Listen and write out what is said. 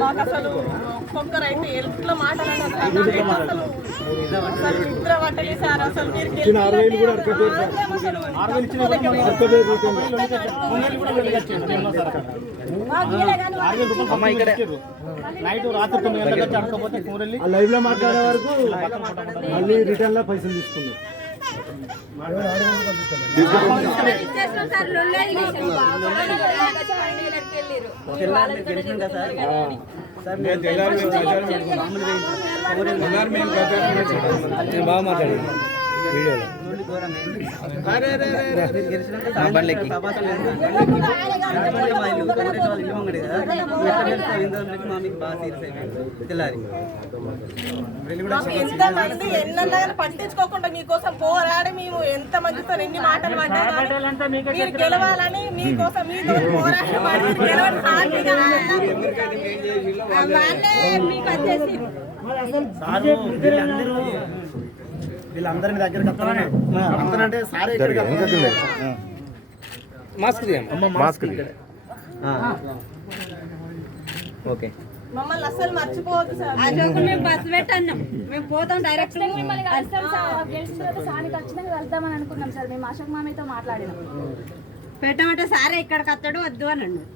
మాకు అసలు ఒక్కొక్కరైతే ఎట్లా మాట్లాడారు అసలు నిద్ర పట్టలేదు సార్. అసలు నైట్ రాత్రి 9 గంటలకు అడకపోతే లైవ్ లో మాట్లాడే వరకు మళ్ళీ రిటర్న్ లో పైసలు తీసుకున్నారు. బాగా మాట్లాడారు వీడియోలో. ఎంతమంది ఎన్నన్నా పట్టించుకోకుండా మీకోసం పోరాడి మేము ఎంత మందితో ఎన్ని మాటలు పడ్డా మీరు గెలవాలని మీకోసం మీతో పోరాడి వీళ్ళందరి మీ దగ్గరికి వస్తానంటే సార్ మాస్క్ ఓకే. మమ్మల్ని అసలు మర్చిపోవద్దు సార్. మేము బస్సు పెట్టన్నాం, మేము పోతాం డైరెక్ట్. మిమ్మల్ని కలుస్తాం సార్, గెలిచిన తర్వాత సార్ని ఖచ్చితంగా వెళ్తామని అనుకున్నాం సార్. మేము అశోక్ మామయ్యతో మాట్లాడినాం. పెట్టమంటే సారే ఇక్కడికి వస్తాడు వద్దు అని అన్నాడు.